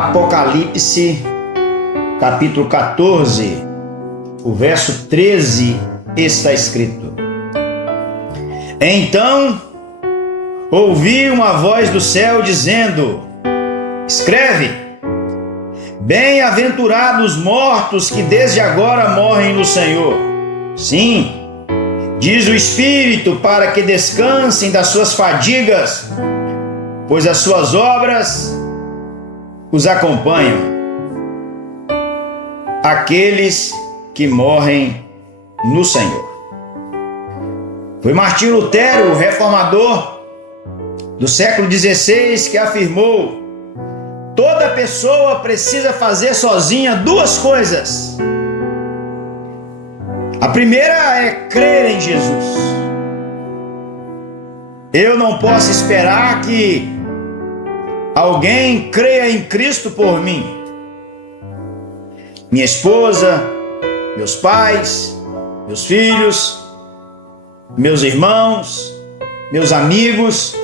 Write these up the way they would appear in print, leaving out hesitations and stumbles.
Apocalipse, capítulo 14, o verso 13, está escrito: Então ouvi uma voz do céu dizendo: Escreve, bem-aventurados os mortos que desde agora morrem no Senhor. Sim, diz o Espírito, para que descansem das suas fadigas, pois as suas obras os acompanham. Aqueles que morrem no Senhor. Foi Martinho Lutero, o reformador do século XVI, que afirmou: toda pessoa precisa fazer sozinha duas coisas. A primeira é crer em Jesus. Eu não posso esperar que alguém creia em Cristo por mim. Minha esposa, meus pais, meus filhos, meus irmãos, meus amigos.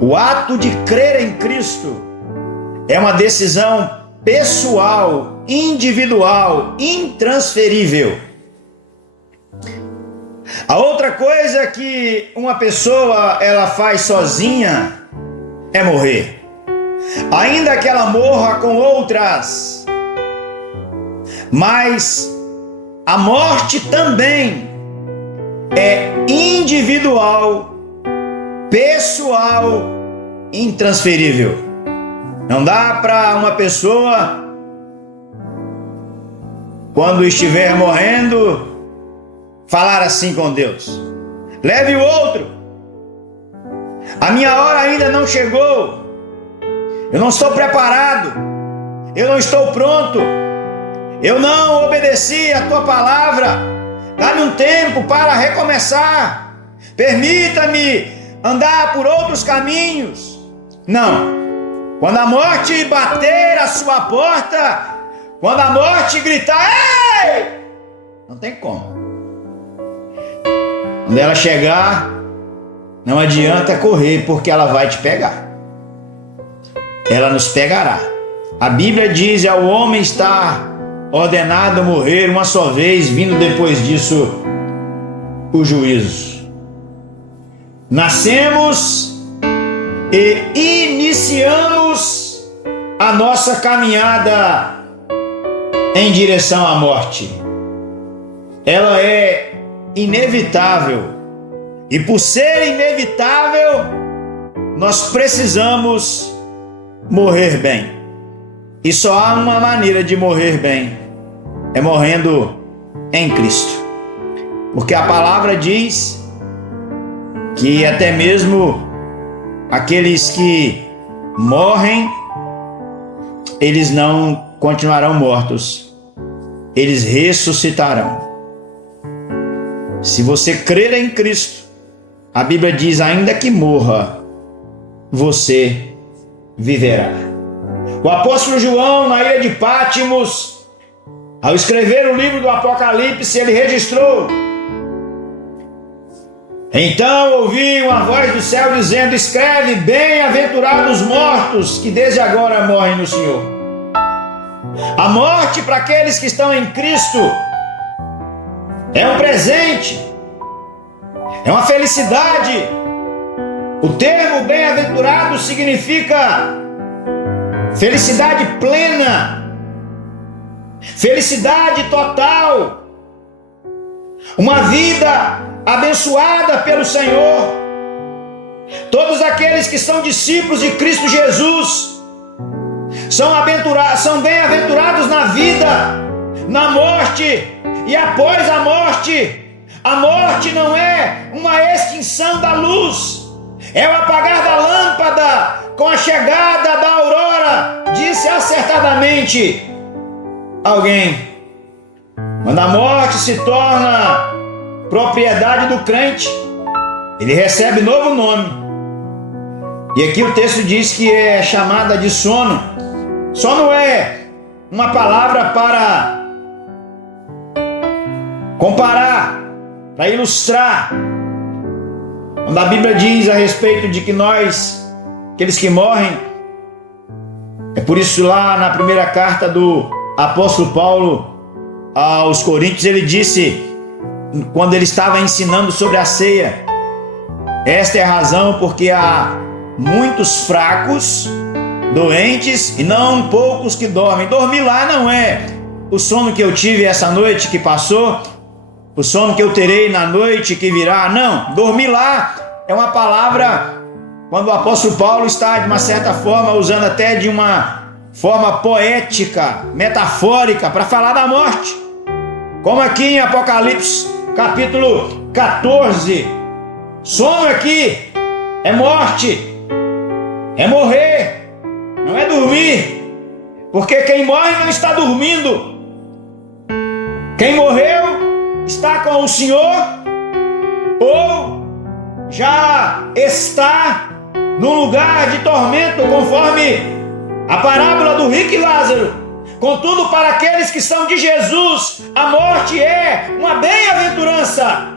O ato de crer em Cristo é uma decisão pessoal, individual, intransferível. A outra coisa que uma pessoa ela faz sozinha é morrer. Ainda que ela morra com outras, mas a morte também é individual, pessoal, intransferível. Não dá para uma pessoa, quando estiver morrendo, falar assim com Deus: leve o outro, a minha hora ainda não chegou, eu não estou preparado, eu não estou pronto, eu não obedeci a tua palavra, dá-me um tempo para recomeçar, permita-me andar por outros caminhos. Não. Quando a morte bater a sua porta, quando a morte gritar: ei! Não tem como. Quando ela chegar, não adianta correr, porque ela vai te pegar. Ela nos pegará. A Bíblia diz: ao homem está ordenado morrer uma só vez, vindo depois disso o juízo. Nascemos e iniciamos a nossa caminhada em direção à morte. Ela é inevitável, e por ser inevitável, nós precisamos morrer bem. E só há uma maneira de morrer bem: é morrendo em Cristo. Porque a palavra diz que até mesmo aqueles que morrem, eles não continuarão mortos, eles ressuscitarão. Se você crer em Cristo, a Bíblia diz: ainda que morra, você viverá. O apóstolo João, na ilha de Pátimos, ao escrever o livro do Apocalipse, ele registrou: então ouvi uma voz do céu dizendo: escreve, bem-aventurados os mortos que desde agora morrem no Senhor. A morte para aqueles que estão em Cristo é um presente, é uma felicidade. O termo bem-aventurado significa felicidade plena, felicidade total, uma vida abençoada pelo Senhor. Todos aqueles que são discípulos de Cristo Jesus são bem-aventurados na vida, na morte e após a morte. A morte não é uma extinção da luz, é o apagar da lâmpada com a chegada da aurora, disse acertadamente alguém. Quando a morte se torna propriedade do crente, ele recebe novo nome. E aqui o texto diz que é chamada de sono. Sono é uma palavra para comparar, para ilustrar. Quando a Bíblia diz a respeito de que nós, aqueles que morrem, É por isso lá na primeira carta do apóstolo Paulo aos Coríntios, ele disse, quando ele estava ensinando sobre a ceia: esta é a razão porque há muitos fracos, doentes e não poucos que dormem. Dormir lá não é o sono que eu tive essa noite que passou, o sono que eu terei na noite que virá. Não, dormir lá é uma palavra, quando o apóstolo Paulo está de uma certa forma usando até de uma forma poética, metafórica, para falar da morte, como aqui em Apocalipse capítulo 14. Sono aqui é morte, é morrer, não é dormir, porque quem morre não está dormindo. Quem morreu está com o Senhor ou já está num lugar de tormento, conforme a parábola do rico e Lázaro. Contudo, para aqueles que são de Jesus, a morte é uma bem-aventurança.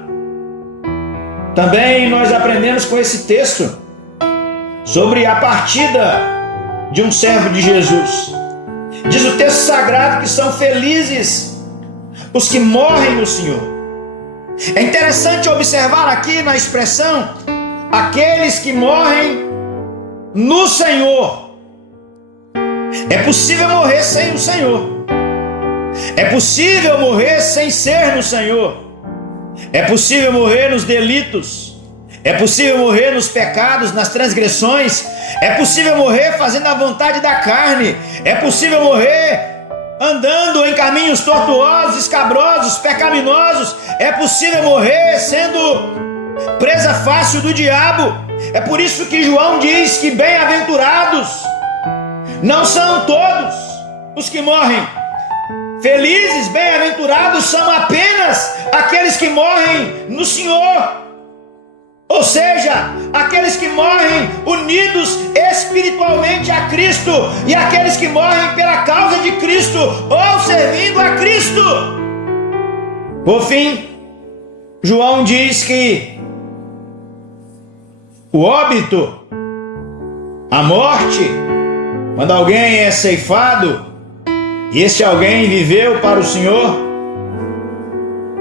Também nós aprendemos com esse texto sobre a partida de um servo de Jesus. Diz o texto sagrado que são felizes os que morrem no Senhor. É interessante observar aqui na expressão aqueles que morrem no Senhor. É possível morrer sem o Senhor. É possível morrer sem ser no Senhor. É possível morrer nos delitos. É possível morrer nos pecados, nas transgressões. É possível morrer fazendo a vontade da carne. É possível morrer andando em caminhos tortuosos, escabrosos, pecaminosos. É possível morrer sendo presa fácil do diabo. É por isso que João diz que bem-aventurados não são todos os que morrem. Felizes, bem-aventurados são apenas aqueles que morrem no Senhor. Ou seja, aqueles que morrem unidos espiritualmente a Cristo e aqueles que morrem pela causa de Cristo ou servindo a Cristo. Por fim, João diz que o óbito, a morte, quando alguém é ceifado e este alguém viveu para o Senhor,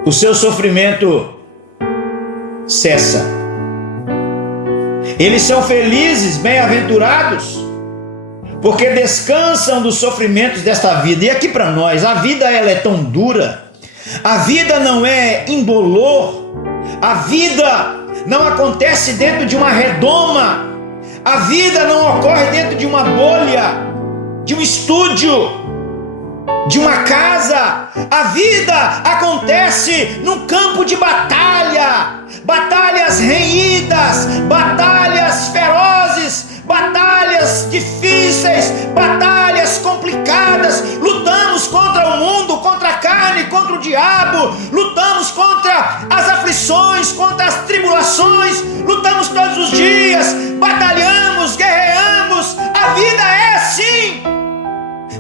o seu sofrimento cessa. Eles são felizes, bem-aventurados, porque descansam dos sofrimentos desta vida. E aqui para nós, a vida ela é tão dura, a vida não é indolor, a vida não acontece dentro de uma redoma, a vida não ocorre dentro de uma bolha, de um estúdio, de uma casa. A vida acontece num campo de batalha, batalhas renhidas, batalhas ferozes, batalhas difíceis, batalhas complicadas. Lutamos contra o mundo, contra a carne, contra o diabo, lutamos contra as aflições, contra as tribulações, lutamos todos os dias, batalhamos, guerreamos. A vida é assim.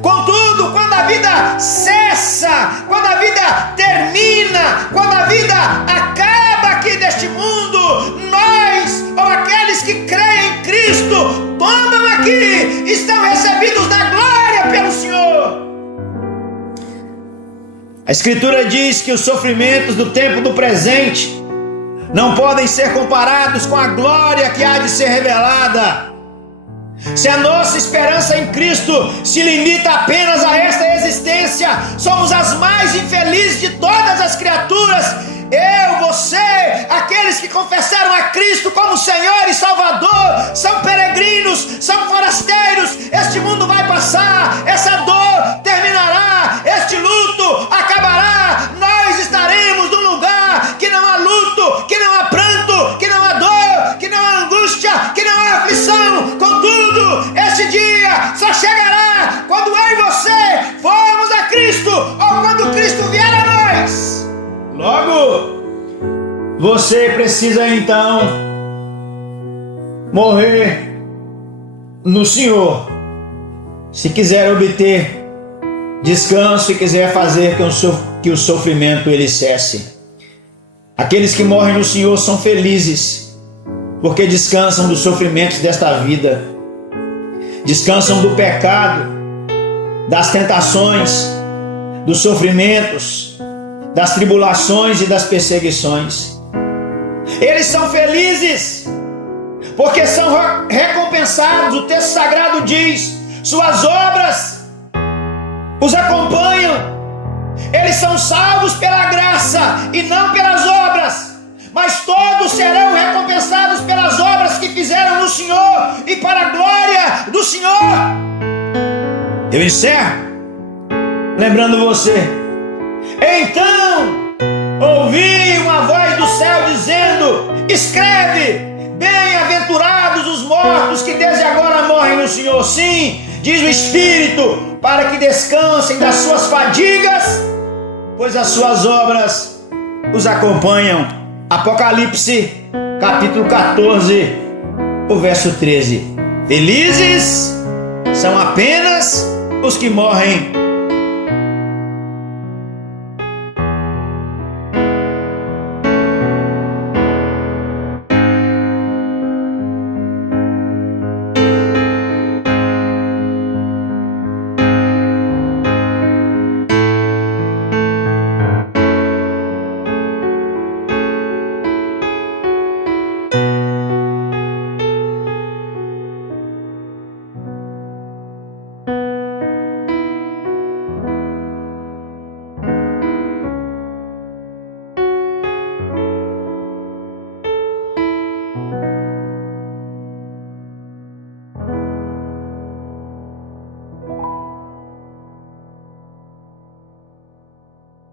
Contudo, quando a vida cessa, quando a vida termina, quando a vida acaba aqui deste mundo, nós, ou aqueles que creem em Cristo, tomam aqui, estão recebidos da glória pelo Senhor. A Escritura diz que os sofrimentos do tempo do presente não podem ser comparados com a glória que há de ser revelada. Se a nossa esperança em Cristo se limita apenas a esta existência, somos as mais infelizes de todas as criaturas. Eu, você, aqueles que confessaram a Cristo como Senhor e Salvador, são peregrinos, são forasteiros. Este mundo vai passar, essa dor terminará, este luto acabará. Nós estaremos num lugar que não há luto, que não há pranto, que não há dor, que não há angústia, que não há aflição. Contudo, este dia só chegará quando eu e você formos a Cristo, ou quando Cristo vier a nós. Logo, você precisa então morrer no Senhor, se quiser obter descanso e quiser fazer que o sofrimento ele cesse. Aqueles que morrem no Senhor são felizes, porque descansam dos sofrimentos desta vida. descansam do pecado, das tentações, dos sofrimentos, das tribulações e das perseguições. Eles são felizes porque são recompensados. O texto sagrado diz: suas obras os acompanham. Eles são salvos pela graça e não pelas obras, mas todos serão recompensados pelas obras que fizeram no Senhor e para a glória do Senhor. Eu encerro lembrando você: então ouvi uma voz do céu dizendo: escreve, bem-aventurados os mortos que desde agora morrem no Senhor. Sim, diz o Espírito, para que descansem das suas fadigas, pois as suas obras os acompanham. Apocalipse, capítulo 14, o verso 13. Felizes são apenas os que morrem